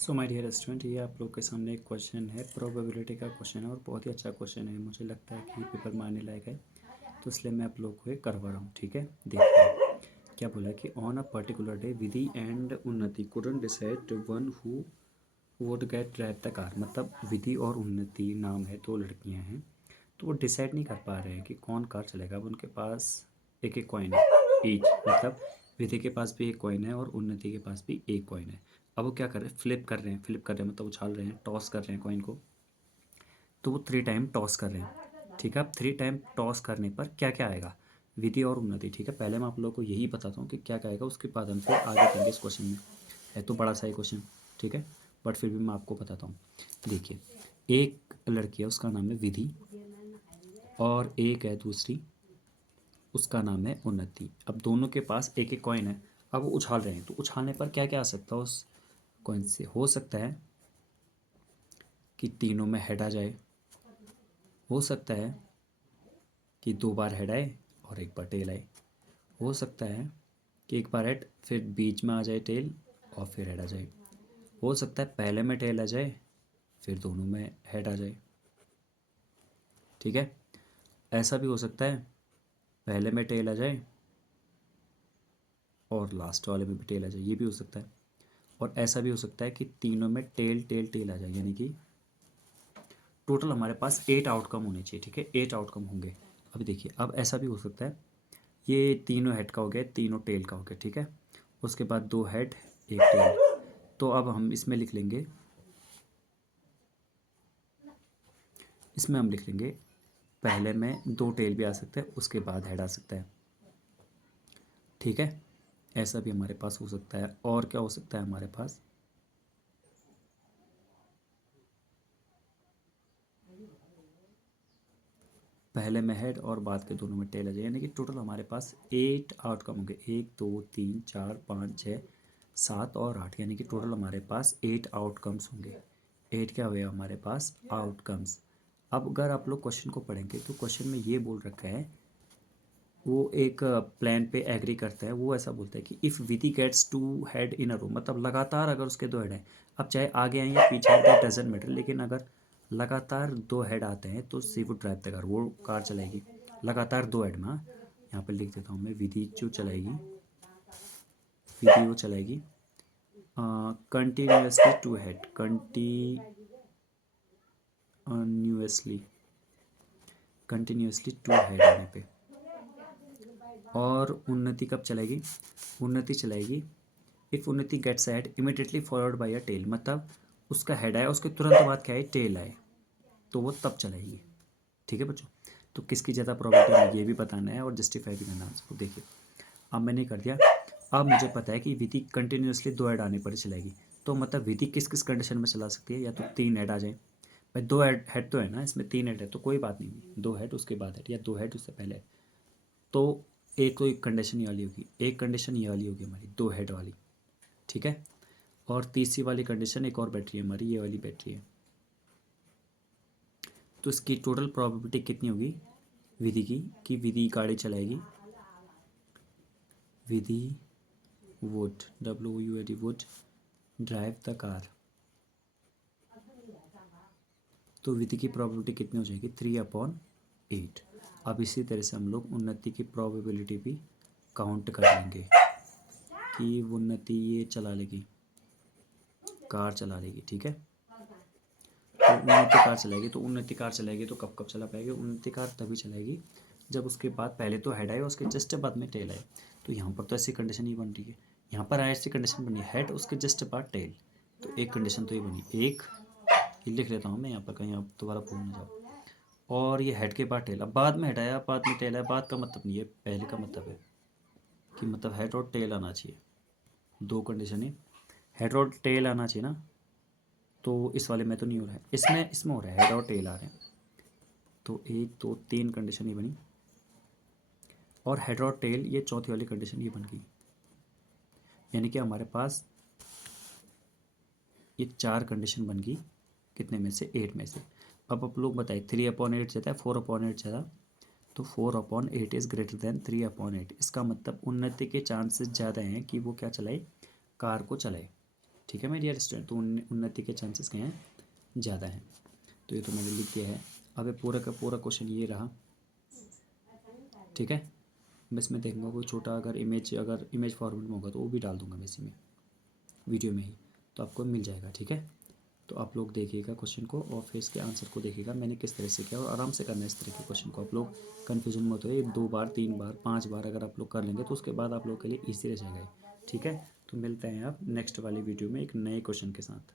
So my dear student, ये आप लोग के सामने एक क्वेश्चन है, प्रोबेबिलिटी का क्वेश्चन है और बहुत ही अच्छा क्वेश्चन है। मुझे लगता है कि पेपर में आने लायक है, तो इसलिए मैं आप लोग को ये करवा रहा हूँ। ठीक है, देखते हैं क्या बोला कि on a particular day Vidhi and Unnati couldn't decide one who would get drive the car. मतलब विधि और उन्नति नाम है, दो लड़कियाँ हैं, तो वो डिसाइड नहीं कर पा रहे हैं कि कौन कार चलेगा। अब उनके पास एक एक कॉइन है ईच, मतलब विधि के पास भी एक कॉइन है और उन्नति के पास भी एक कॉइन है। अब वो क्या कर रहे हैं, फ्लिप कर रहे हैं मतलब उछाल रहे हैं, टॉस कर रहे हैं कॉइन को। तो वो 3 टाइम टॉस कर रहे हैं। ठीक है, अब 3 टाइम टॉस करने पर क्या क्या आएगा, विधि और उन्नति। ठीक है, पहले मैं आप लोगों को यही बताता हूँ कि क्या क्या आएगा, उसके बाद हम फिर आगे बढ़ेंगे इस क्वेश्चन में। है तो बड़ा सा ही क्वेश्चन, ठीक है, बट फिर भी मैं आपको बताता हूँ। देखिए, एक लड़की है, उसका नाम है विधि, और एक है दूसरी, उसका नाम है उन्नति। अब दोनों के पास एक एक कॉइन है। अब वो उछाल रहे हैं, तो उछालने पर क्या क्या आ सकता है उस कॉइन से। हो सकता है कि तीनों में हेड आ जाए, हो सकता है कि 2 बार हेड आए और 1 बार टेल आए, हो सकता है कि 1 बार हेड फिर बीच में आ जाए टेल और फिर हेड आ जाए, हो सकता है पहले में टेल आ जाए फिर दोनों में हेड आ जाए। ठीक है, ऐसा भी हो सकता है पहले में टेल आ जाए और लास्ट वाले में भी टेल आ जाए, ये भी हो सकता है। और ऐसा भी हो सकता है कि तीनों में टेल टेल टेल आ जाए, यानी कि टोटल हमारे पास 8 आउटकम होने चाहिए। ठीक है, 8 आउटकम होंगे। अभी देखिए, अब ऐसा भी हो सकता है ये तीनों हेड का हो गया, तीनों टेल का हो गया। ठीक है, उसके बाद 2 हेड 1 टेल। तो अब हम इसमें लिख लेंगे, इसमें हम लिख लेंगे पहले में 2 टेल भी आ सकते हैं, उसके बाद हेड आ सकता है। ठीक है, ऐसा भी हमारे पास हो सकता है। और क्या हो सकता है हमारे पास, पहले में हेड और बाद के दोनों में टेल आ जाए, यानी कि टोटल हमारे पास 8 आउटकम होंगे। 1 2 3 4 5 6 7 और 8, यानी कि टोटल हमारे पास 8 आउटकम्स होंगे। 8 क्या हुए हमारे पास, आउटकम्स। अब अगर आप लोग क्वेश्चन को पढ़ेंगे तो क्वेश्चन में ये बोल रखा है, वो एक प्लान पे एग्री करता है। वो ऐसा बोलता है कि if Vidhi gets 2 head in a row, मतलब लगातार अगर उसके 2 हेड हैं, अब चाहे आगे आए या पीछे आए दैट डजेंट मैटर, लेकिन अगर लगातार 2 हेड आते हैं तो सी वुड ड्राइव द कार, वो कार चलाएगी। लगातार 2 हेड में, हाँ, यहाँ पर लिख देता हूँ मैं, विधि जो चलाएगी, विधि वो चलाएगी कंटिन्यूसली 2 हेड, कंटिन्यूसली 2 हेड आने पे। और उन्नति कब चलाएगी, उन्नति चलाएगी if Unnati gets head immediately followed by a tail, मतलब उसका हेड आया उसके तुरंत बाद क्या है, टेल आए, तो वो तब चलाएगी। ठीक है बच्चों, तो किसकी ज़्यादा प्रॉबिलिटी है ये भी बताना है और जस्टिफाई भी करना है आंसर को। देखिए, अब मैंने कर दिया। अब मुझे पता है कि विधि कंटिन्यूसली 2 हेड आने पर चलाएगी, तो मतलब विधि किस किस कंडीशन में चला सकती है, या तो 3 हेड आ जाए। भाई 2 हेड तो है ना, इसमें 3 हेड है तो कोई बात नहीं, 2 हेड उसके बाद हेड, या 2 हेड उससे पहले हेड। तो एक तो एक कंडीशन ये वाली होगी, एक कंडीशन ये वाली होगी हमारी 2 हेड वाली। ठीक है, और तीसरी वाली कंडीशन एक और बैटरी है हमारी, ये वाली बैटरी है। तो इसकी टोटल प्रोबेबिलिटी कितनी होगी विधि की, कि विधि गाड़ी चलाएगी, Vidhi would WUD would drive the car. तो विधि की प्रोबेबिलिटी कितनी हो जाएगी, 3/8। अब इसी तरह से हम लोग उन्नति की प्रोबेबिलिटी भी काउंट कर लेंगे कि उन्नति ये चला लेगी, कार चला लेगी। ठीक है, तो उन्नति कार चलाएगी तो कब कब चला पाएगी, उन्नति कार तभी चलाएगी जब उसके बाद पहले तो हेड आए, उसके जस्ट बाद में टेल आए। तो यहाँ पर तो ऐसी कंडीशन ही बन रही है, यहाँ पर ऐसी कंडीशन बनी हेड उसके जस्ट बाद टेल, तो एक कंडीशन तो ये बनी, एक ये लिख लेता हूँ मैं यहाँ पर, कहीं आप दोबारा भूल ना जाओ। और ये हेड के बाद टेल, अब बाद में हेड आया बाद में टेल आया, बाद का मतलब नहीं है, पहले का मतलब है कि मतलब हेड और टेल आना चाहिए। 2 कंडीशन है, हेड और टेल आना चाहिए ना, तो इस वाले में तो नहीं हो रहा है, इसमें हो रहा है, हेड और टेल आ रहे हैं। तो 1 2 3 कंडीशन ये बनी, और हेड और टेल ये चौथी वाली कंडीशन ये बन गई, यानी कि हमारे पास ये 4 कंडीशन बन गई, कितने में से, 8 में से। अब आप लोग बताइए, 3/8 ज़्यादा है 4/8 ज़्यादा, तो 4/8 इज़ ग्रेटर देन 3/8। इसका मतलब उन्नति के चांसेस ज़्यादा हैं कि वो क्या चलाए, कार को चलाए। ठीक है मेरे डियर स्टूडेंट। तो उन्नति के चांसेस क्या हैं, ज़्यादा हैं। तो ये तो मैंने लिख दिया है। अब ये पूरा का पूरा क्वेश्चन ये रहा, ठीक है। बस मैं देखूँगा कोई छोटा अगर इमेज फॉर्मेट में होगा तो वो भी डाल दूँगा मैं इसी में वीडियो में ही, तो आपको मिल जाएगा, ठीक है। तो आप लोग देखिएगा क्वेश्चन को और फिर इसके आंसर को देखिएगा मैंने किस तरह से किया, और आराम से करना है इस तरह के क्वेश्चन को। आप लोग कन्फ्यूजन मत होइए, 2 बार 3 बार 5 बार अगर आप लोग कर लेंगे तो उसके बाद आप लोग के लिए ईजी रह जाएगा, ठीक है। तो मिलते हैं आप नेक्स्ट वाली वीडियो में एक नए क्वेश्चन के साथ।